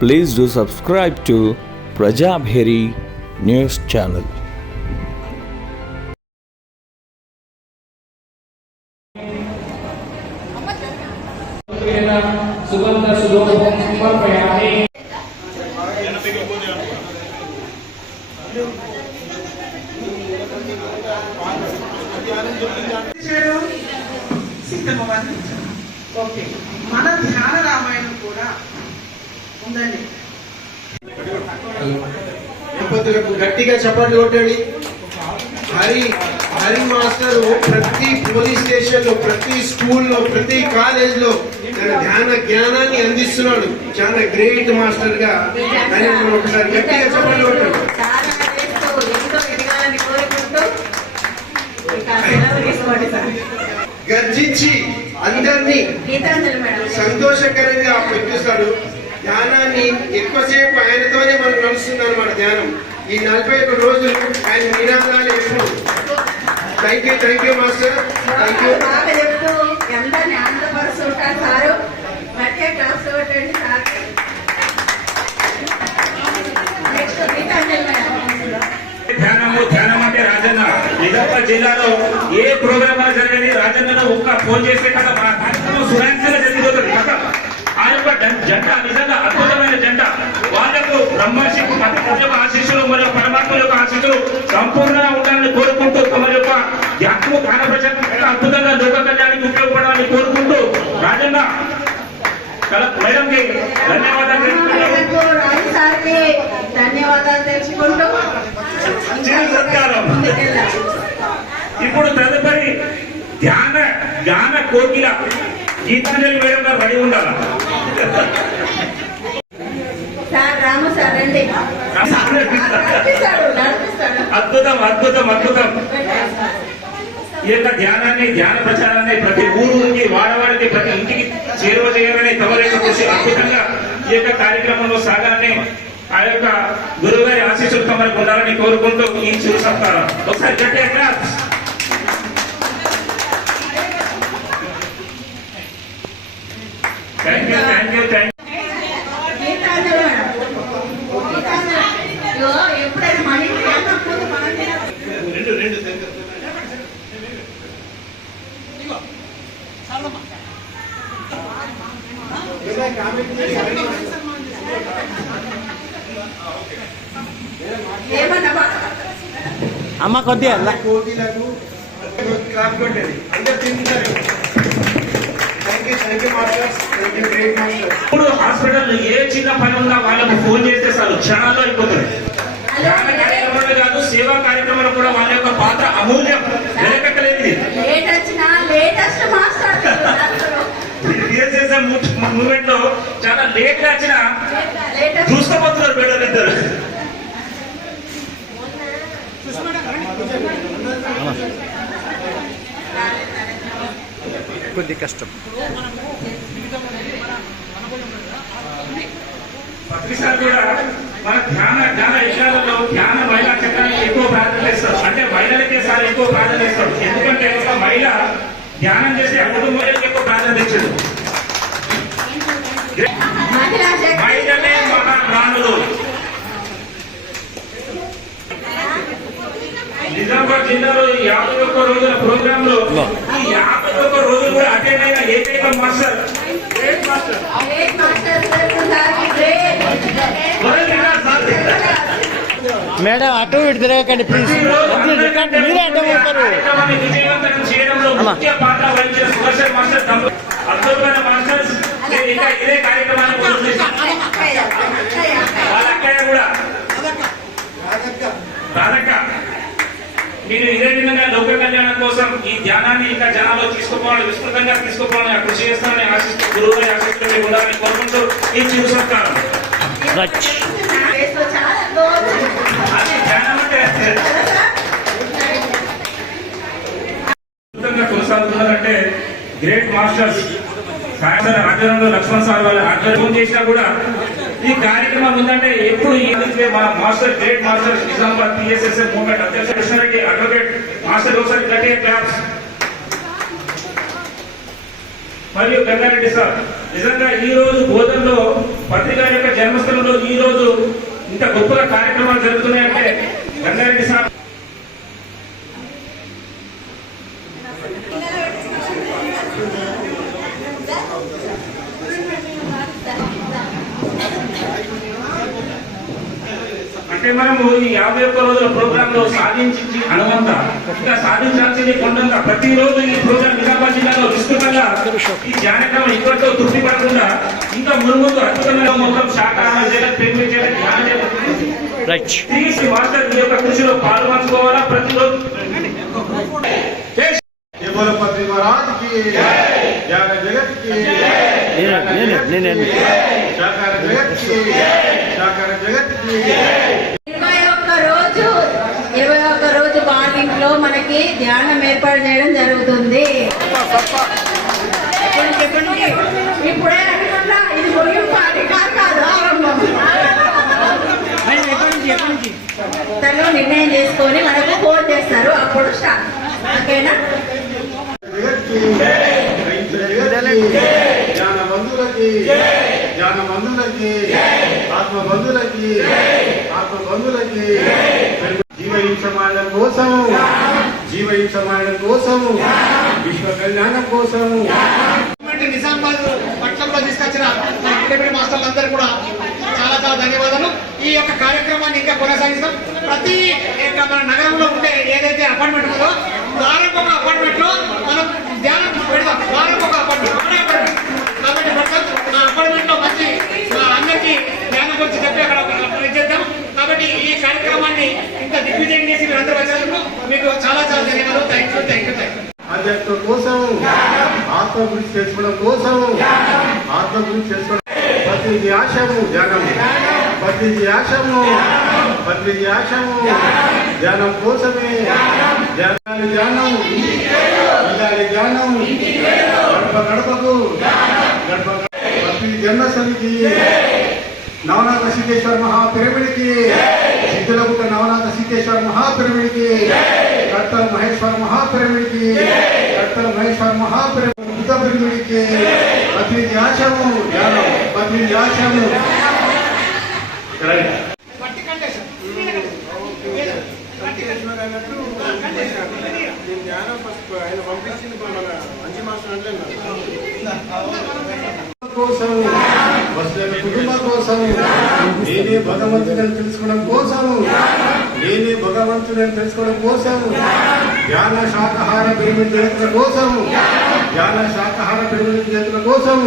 Please do subscribe to Prajabheri News Channel. Okay, మన ధ్యాన రామాయణం కూడా ఉందండి. దంపతులకు గట్టిగా చప్పట్లు కొట్టండి. హరి మాస్టర్ ప్రతి పోలీస్ స్టేషన్ లో, ప్రతి స్కూల్లో, ప్రతి కాలేజ్ లో తన ధ్యాన జ్ఞానాన్ని అందిస్తున్నాడు. చాలా గ్రేట్ మాస్టర్ గా ఒకసారి గట్టిగా చప్పట్లు కొట్టండి. గర్జించి అందరినీ సంతోషకరంగా పెట్టిస్తాడు. ధ్యానాన్ని ఎక్కువసేపు ఆయనతోనే మనం నడుస్తుంది అనమాట. ధ్యానం ఈ 41 రోజులు ఆయన నినాదాలు ఎప్పుడు. Thank you master, thank you. ధ్యానం అంటే రాజన్న నిజామాబాద్ జిల్లాలో ఏ ప్రోగ్రామ్ జరగని రాజన్నలో ఒక్క ఫోన్ చేస్తే కదా మన కార్యక్రమం సురక్షంగా జరిగిపోతుంది కదా. ఆ యొక్క జంట నిజంగా అద్భుతమైన జంట. వాళ్లకు బ్రహ్మర్షికు ప్రతి యొక్క ఆశీస్సులు మరియు పరమాత్మ యొక్క ఆశీస్సులు సంపూర్ణంగా ఉండాలని కోరుకుంటూ తమ యొక్క ధ్యానము జ్ఞాన ప్రచారం అద్భుతంగా లోక కళ్యాణానికి ఉపయోగపడాలని కోరుకుంటూ రాజన్న మేడంకి ధన్యవాదాలు తెలుసుకుంటూ ఇప్పుడు తదుపరి ధ్యాన కోకిల గీతాంజలి మేడం గారు రెడీ ఉండాలా? అద్భుతం అద్భుతం అద్భుతం. ఈ యొక్క ధ్యాన ప్రచారాన్ని ప్రతి ఊరికి, వాడవాడికి, ప్రతి ఇంటికి చేరువ చేయాలని తమరి యొక్క కృషి అద్భుతంగా ఈ యొక్క కార్యక్రమంలో సాగాలని ఆ యొక్క గురువు గారి ఆశీస్సులు తమరికి ఉండాలని కోరుకుంటూ ఈ చిరు సత్కారం ఒకసారి గట్టిగా థ్యాంక్ యూ. అమ్మ కొద్దిగా కోకిలకు క్లాప్ కొట్టండి. అందరూ తింటారు. ఇప్పుడు హాస్పిటల్ ఏ చిన్న పని ఉన్నా వాళ్ళకు ఫోన్ చేస్తే చాలు క్షణాల్లో అయిపోతుంది. ధ్యాన కార్యక్రమంలో కాదు, సేవా కార్యక్రమంలో కూడా వాళ్ళ యొక్క పాత్ర అమూల్యం, వెనకట్టలేనిది. మూమెంట్ లో చాలా లేట్ గా వచ్చిన చూసుకోబోతున్నారు బిడ్డలు ఇద్దరు. కొద్ది కష్టం. ప్రతిసారి కూడా మన ధ్యాన విషయాలలో ధ్యాన మహిళా చక్రానికి ఎక్కువ ప్రాధాన్యత ఇస్తారు. అంటే మహిళలకే సార్ ఎక్కువ ప్రాధాన్యత ఇస్తారు. ఎందుకంటే ఒక మహిళ ధ్యానం చేసి ఆ కుటుంబానికి ఎక్కువ ప్రాధాన్యత ఇచ్చారు. మహిళలే మహాప్రాణులు. నిజామాబాద్ జిల్లాలో 51 రోజుల ప్రోగ్రామ్ లో ఈ 51 రోజులు కూడా అటెండ్ అయిన ఏకైక మాస్టర్ మేడం అటు ఇటు తిరగకండి ప్లీజ్. మీరే అడ్డమవుతారు. విజయవంతం చేయడంలో ముఖ్య పాత్ర వహించిన సుదర్శన్ మాస్టర్ అద్భుతమైన మాస్టర్స్. ఇంకా ఇదే కార్యక్రమాన్ని వాళ్ళ అక్కయ్య కూడా రాధక్క, మీరు ఇదే విధంగా లోక కళ్యాణం కోసం ఈ ధ్యానాన్ని ఇంకా జనాల్లో తీసుకుపోవాలని, విస్తృతంగా తీసుకుపోవాలని కృషి చేస్తామని ఆశిస్తూ గురువు గారి ఆశిస్తూ ఉండాలని కోరుకుంటూ ఈ చిరు సత్కారం. ధ్యానం అంటే కొనసాగుతున్నారంటే గ్రేట్ మాస్టర్స్ ఆధ్వర్యంలో లక్ష్మణ్ సార్ వాళ్ళ ఆధ్వర్యం చేసినా కూడా ఈ కార్యక్రమం ఉందంటే ఎప్పుడు మన master great master Nizamabad PSSF movement అధ్యక్ష కృష్ణారెడ్డి అడ్వకేట్ మాస్టర్ ఒకసారి గట్టిగా క్లాప్స్. మరియు గంగారెడ్డి సార్ నిజంగా ఈ రోజు బోధనలో పత్రిక యొక్క జన్మస్థలం ఆధ్వర్యంలో ఈ రోజు ఇంత గొప్పగా కార్యక్రమాలు జరుగుతున్నాయంటే గంగారెడ్డి సార్ అంటే మనము ఈ 51 రోజుల ప్రోగ్రామ్ లో సాధించి అనువంత ఇంకా సాధించాల్సింది కొండంత ప్రతిరోజు ఈ ప్రోగ్రామ్ నిజామాబాద్ జిల్లాలో విస్తృతంగా ఈ ధ్యానక్రమం ఇక్కడితో తృప్తి పడకుండా ఇంకా మునుముందు అద్భుతమైన మొత్తం శాకాహార జగత్ పెంపు జగత్ ధ్యాన జగత్ శ్రీ మాస్టర్ మీ యొక్క కృషిలో పాల్పంచుకోవాలా ప్రతిరోజు बोलो पत्नी महाराज की ज्ञान जगत की साकार जगत की साकार जगत की 21 రోజు మార్నింగ్ లో మనకి ధ్యానం ఏర్పాటు చేయడం జరుగుతుంది. ఇప్పుడే అనుకుంటా ఇది ముగింపు అది కాదు ఆరంభం. తను నిర్ణయం చేసుకొని మనకు ఫోన్ చేస్తారు అప్పుడు స్టార్ట్. ఓకేనా? ज्ञान बंधुलकी ज्ञान बंधुलकी आत्म बंधुलकी आत्म बंधुलकी జీవహింసమాయడం కోసం జీవహింసమాయడం కోసం విశ్వ కళ్యాణం కోసం నిజామాబాద్ పట్టణంలో తీసుకొచ్చిన ఇంటర్మీడియట్ మాస్టర్లందరూ కూడా చాలా చాలా ధన్యవాదాలు. ఈ యొక్క కార్యక్రమాన్ని ఇంకా కొనసాగిస్తాం. ప్రతి మన నగరంలో ఉండే ఏదైతే అపార్ట్మెంట్ ఉందో వారికి ఒక అపార్ట్మెంట్ లో మనం ధ్యానం పెడతాం. వారికి ఒక అపార్ట్మెంట్ కాబట్టి పెడతాం. ఆ అపార్ట్మెంట్ లో మంచి అందరికీ ధ్యానం గురించి చెప్పి అక్కడ చేద్దాం. కాబట్టి ఈ కార్యక్రమాన్ని ఇంకా దిగ్విజయం చేసి మీరందరూ వచ్చినందుకు మీకు చాలా చాలా ధన్యవాదాలు. Thank you thank you thank you. ఆధ్యాత్మ కోసం ఆత్మ గురించి తెలుసుకోవడం కోసం ఆత్మ గురించి తెలుసుకోవడం ప్రతినిధి ఆశము ధ్యానము ప్రతినిధి ఆశము ప్రతినిధి ఆశము ధ్యానం కోసమే ధ్యానాలు ధ్యానం ఇలాంటి ధ్యానం గడప గడపకు గడప ప్రతి జన్మ సమితి నవనాథ సిద్ధేశ్వర మహాపిరమిడ్కి సిద్ధులగుట్ట నవనాథ సిద్ధేశ్వర మహాపిరమిడ్కి కట్టల మహేశ్వర మహాపిరమిడ్కి కట్టల మహేశ్వర మహాపిరమిడ్ బుద్ధ పిరమిడ్కి ప్రతినిధి ఆశము ధ్యానం ప్రతినిధి ఆశము కోసం వస్తున్న కుటుంబం కోసం నేనే భగవంతుడని తెలుసుకోవడం కోసం నేనే భగవంతుడని తెలుసుకోవడం కోసం ధ్యాన శాకాహార పిరమిడ్ జగత్తుల కోసం ధ్యాన శాకాహార పిరమిడ్ జగత్తుల కోసం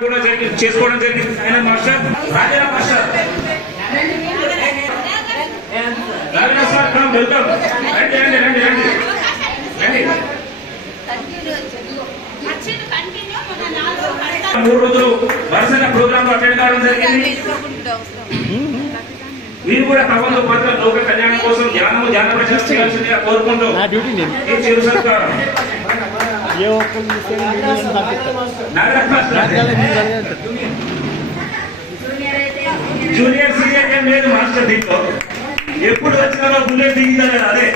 కూడా చేసుకోవడం జరిగింది. ఆయన master Rajendra master Rajendra sir come welcome. రండి రండి రండి రండి రండి. 3 రోజులు వరుసగా ప్రోగ్రామ్ అటెండ్ కావడం జరిగింది. మీరు కూడా తమలో మాత్రం లోక కళ్యాణం కోసం ధ్యానము ధ్యాన ప్రచారం చేయాల్సిందిగా కోరుకుంటూ నా డ్యూటీ నేను ఈ చిరు సత్కారం ఏ ఒక్కరు మిస్ అయినా నేను పంపిస్తాను. జూనియర్ సీనియర్ ఏం లేదు మాస్టర్ దీంట్లో. ఎప్పుడు వచ్చినా బుల్లెట్ దిగుతారు అదే.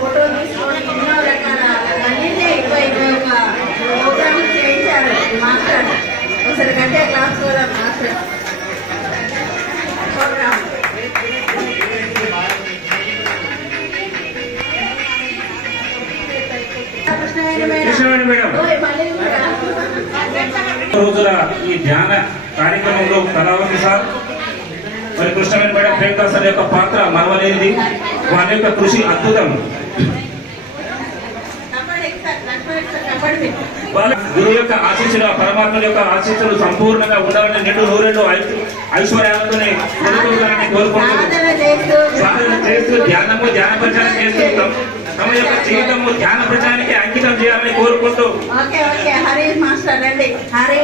ఫోటో తీసుకొని ఎన్నో రకాల అన్నింటినీ ఎక్కువ ఒక ప్రోగ్రామ్ చేయించారు మాస్టర్. ఒకసారి గట్టే క్లాస్ కూడా మాస్టర్ ప్రోగ్రామ్. కృష్ణవేణి మేడం రోజుల ఈ ధ్యాన కార్యక్రమంలో కళావతి సార్ మరి కృష్ణవేణి మేడం ప్రేమికా సార్ యొక్క పాత్ర మనవలేనిది. వారి యొక్క కృషి అద్భుతం. వాళ్ళ గురువు యొక్క ఆశీస్సులు పరమాత్మ యొక్క ఆశీస్సులు సంపూర్ణంగా ఉండాలని నిండు నూరేళ్ళు ఐశ్వర్యాలతోనే కోరుకుంటారని కోరుకుంటూ సాధన చేస్తూ ధ్యానము ధ్యాన ప్రచారం చేస్తూ తమ యొక్క జీవితము ధ్యాన ప్రచారానికి అంకితం చేయాలని కోరుకుంటూ ఓకే ఓకే హరి మాస్టర్ రండి హరి.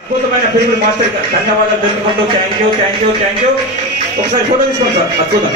అద్భుతమైన ఫిల్మ్ మాస్టర్ ధన్యవాదాలు తెలుపుకుంటూ థ్యాంక్ యూ. ఒకసారి ఫోటో తీసుకోండి సార్, అద్భుతం.